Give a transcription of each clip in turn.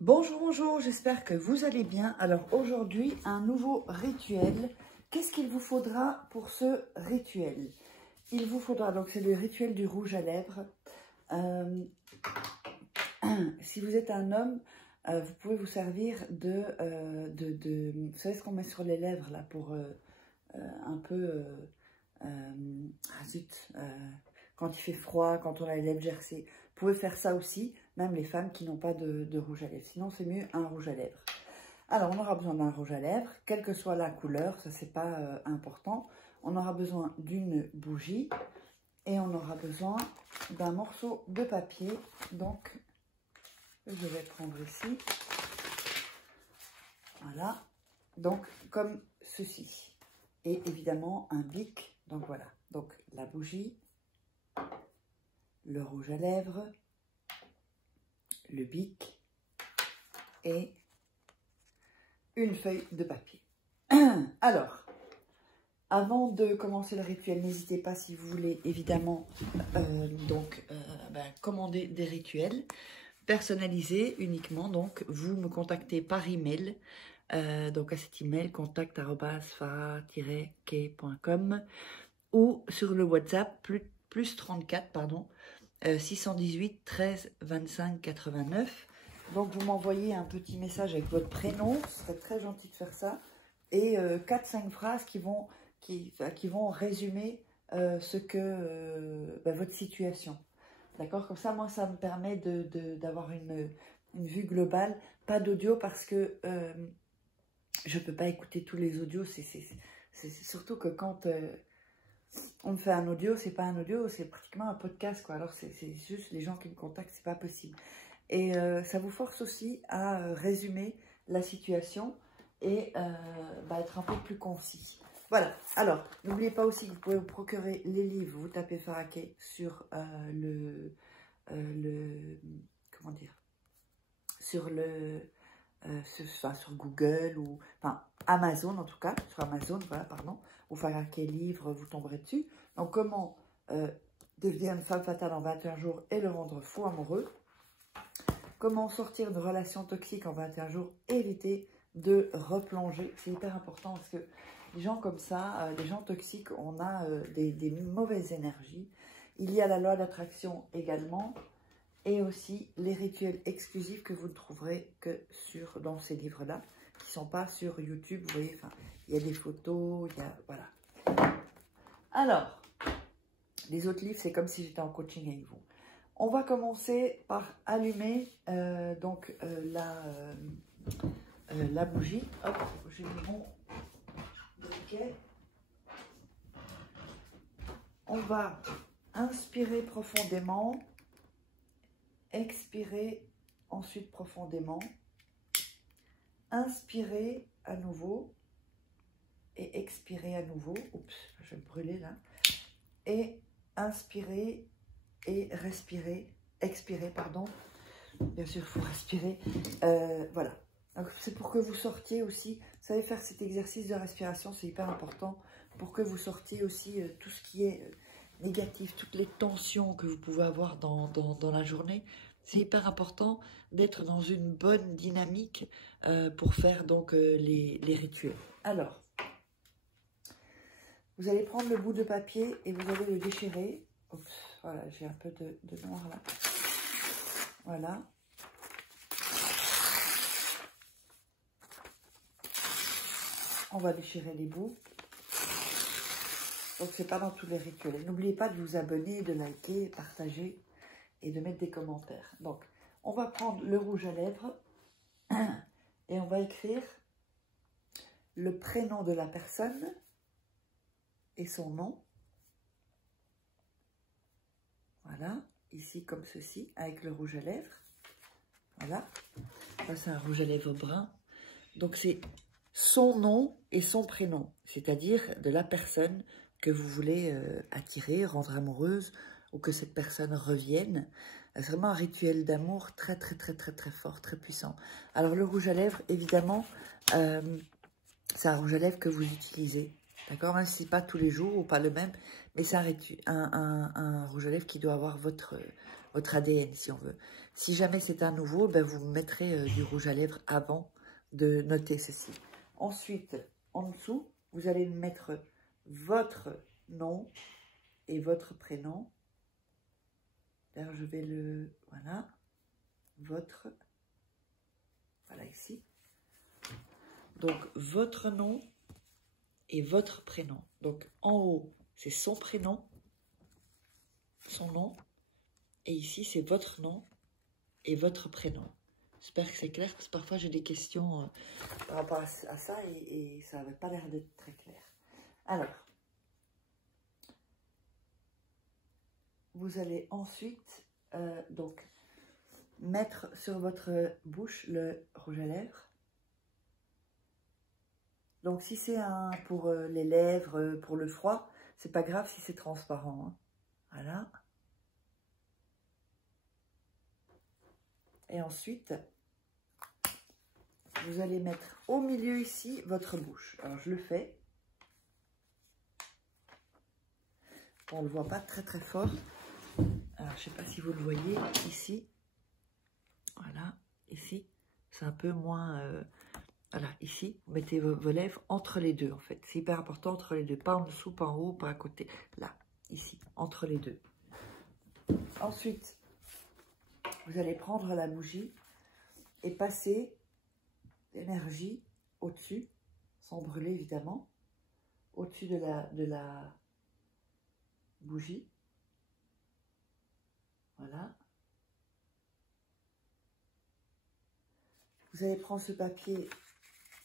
Bonjour, bonjour, j'espère que vous allez bien. Alors aujourd'hui, un nouveau rituel. Qu'est-ce qu'il vous faudra pour ce rituel? Il vous faudra, donc c'est le rituel du rouge à lèvres. Si vous êtes un homme, vous pouvez vous servir vous savez ce qu'on met sur les lèvres là pour un peu, quand il fait froid, quand on a les lèvres gercées. Vous pouvez faire ça aussi, même les femmes qui n'ont pas de rouge à lèvres. Sinon, c'est mieux un rouge à lèvres. Alors, on aura besoin d'un rouge à lèvres, quelle que soit la couleur, ça c'est pas important. On aura besoin d'une bougie et on aura besoin d'un morceau de papier. Donc, je vais prendre ici. Voilà. Donc, comme ceci. Et évidemment, un bic. Donc, voilà. Donc, la bougie, le rouge à lèvres, le bic et une feuille de papier. Alors, avant de commencer le rituel, n'hésitez pas si vous voulez évidemment commander des rituels personnalisés uniquement. Donc, vous me contactez par email. Donc, à cet email, contact@fa-key.com ou sur le WhatsApp plus 34, pardon, 618 13 25 89. Donc, vous m'envoyez un petit message avec votre prénom, ce serait très gentil de faire ça, et 4-5 phrases qui vont résumer votre situation. D'accord? Comme ça, moi, ça me permet d'avoir une vue globale. Pas d'audio parce que je ne peux pas écouter tous les audios. C'est surtout que quand on me fait un audio, c'est pas un audio, c'est pratiquement un podcast, quoi. Alors, c'est juste les gens qui me contactent, c'est pas possible. Et ça vous force aussi à résumer la situation et être un peu plus concis. Voilà. Alors, n'oubliez pas aussi que vous pouvez vous procurer les livres. Vous tapez Farah Key sur sur Google ou enfin Amazon en tout cas, sur Amazon, voilà, pardon, ou Farah Key livre, vous tomberez dessus. Donc, comment devenir une femme fatale en 21 jours et le rendre fou amoureux. Comment sortir de relations toxiques en 21 jours, éviter de replonger. C'est hyper important parce que les gens comme ça, les gens toxiques, on a des mauvaises énergies. Il y a la loi d'attraction également et aussi les rituels exclusifs que vous ne trouverez que dans ces livres-là, qui ne sont pas sur YouTube. Vous voyez, enfin, il y a des photos, il y a, voilà. Alors, les autres livres, c'est comme si j'étais en coaching avec vous. On va commencer par allumer la bougie. Hop, j'ai mis mon briquet. On va inspirer profondément, expirer ensuite profondément, inspirer à nouveau et expirer à nouveau. Oups, je vais me brûler là. Et inspirer et respirer, expirer, pardon. Bien sûr, il faut respirer. Voilà. Donc, c'est pour que vous sortiez aussi. Vous savez, faire cet exercice de respiration, c'est hyper important pour que vous sortiez aussi tout ce qui est négatif, toutes les tensions que vous pouvez avoir dans la journée. C'est hyper important d'être dans une bonne dynamique pour faire donc les rituels. Alors, vous allez prendre le bout de papier et vous allez le déchirer. Oups, voilà, j'ai un peu de noir là. Voilà. On va déchirer les bouts. Donc, c'est pas dans tous les rituels. N'oubliez pas de vous abonner, de liker, partager et de mettre des commentaires. Donc, on va prendre le rouge à lèvres et on va écrire le prénom de la personne et son nom. Voilà, ici comme ceci, avec le rouge à lèvres. Voilà, ça c'est un rouge à lèvres brun. Donc c'est son nom et son prénom, c'est-à-dire de la personne que vous voulez attirer, rendre amoureuse, ou que cette personne revienne. C'est vraiment un rituel d'amour très, très, très, très, très fort, très puissant. Alors le rouge à lèvres, évidemment, c'est un rouge à lèvres que vous utilisez. D'accord, même si pas tous les jours ou pas le même, mais c'est un rouge à lèvres qui doit avoir votre votre ADN, si on veut. Si jamais c'est un nouveau, ben vous mettrez du rouge à lèvres avant de noter ceci. Ensuite, en dessous, vous allez mettre votre nom et votre prénom. D'ailleurs, je vais le... Voilà. Votre... Voilà, ici. Donc, votre nom et votre prénom. Donc, en haut, c'est son prénom, son nom. Et ici, c'est votre nom et votre prénom. J'espère que c'est clair, parce que parfois, j'ai des questions par rapport à ça et ça n'avait pas l'air d'être très clair. Alors, vous allez ensuite, donc, mettre sur votre bouche le rouge à lèvres. Donc, si c'est pour les lèvres, pour le froid, c'est pas grave si c'est transparent. Hein. Voilà. Et ensuite, vous allez mettre au milieu ici votre bouche. Alors, je le fais. On ne le voit pas très très fort. Alors, je ne sais pas si vous le voyez ici. Voilà, ici. C'est un peu moins... voilà, ici, vous mettez vos lèvres entre les deux, en fait. C'est hyper important, entre les deux. Pas en dessous, pas en haut, pas à côté. Là, ici, entre les deux. Ensuite, vous allez prendre la bougie et passer l'énergie au-dessus, sans brûler, évidemment, au-dessus de la bougie. Voilà. Vous allez prendre ce papier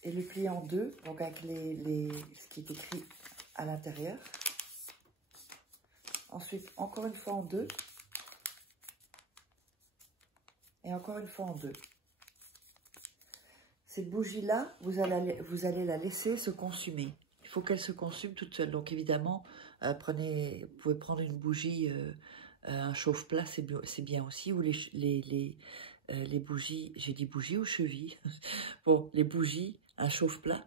et le plier en deux, donc avec ce qui est écrit à l'intérieur. Ensuite, encore une fois en deux. Et encore une fois en deux. Cette bougie-là, vous allez la laisser se consumer. Il faut qu'elle se consume toute seule. Donc évidemment, vous pouvez prendre une bougie, un chauffe-plat, c'est bien aussi. Ou les bougies, j'ai dit bougie ou cheville. Bon, les bougies, un chauffe-plat.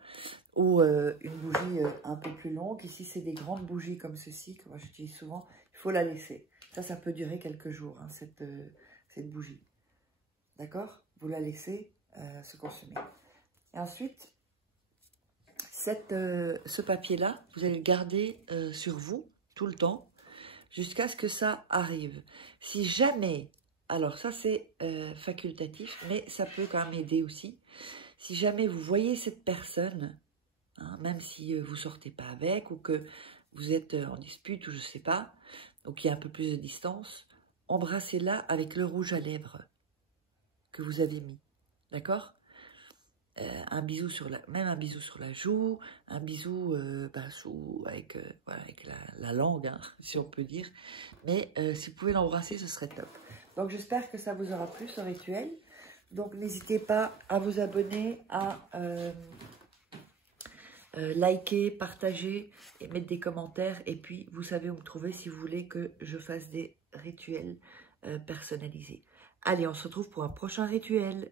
Ou une bougie un peu plus longue. Ici, c'est des grandes bougies comme ceci, que moi j'utilise souvent. Il faut la laisser. Ça peut durer quelques jours, hein, cette bougie. D'accord? Vous la laissez se consumer. Et ensuite, ce papier-là, vous allez le garder sur vous tout le temps jusqu'à ce que ça arrive. Si jamais, alors ça c'est facultatif, mais ça peut quand même aider aussi. Si jamais vous voyez cette personne, hein, même si vous ne sortez pas avec ou que vous êtes en dispute ou je ne sais pas, donc il y a un peu plus de distance, embrassez-la avec le rouge à lèvres que vous avez mis, d'accord? Un bisou même un bisou sur la joue, un bisou avec la langue, hein, si on peut dire. Mais si vous pouvez l'embrasser, ce serait top. Donc j'espère que ça vous aura plu ce rituel. Donc n'hésitez pas à vous abonner, à liker, partager et mettre des commentaires. Et puis vous savez où me trouver si vous voulez que je fasse des rituels personnalisés. Allez, on se retrouve pour un prochain rituel.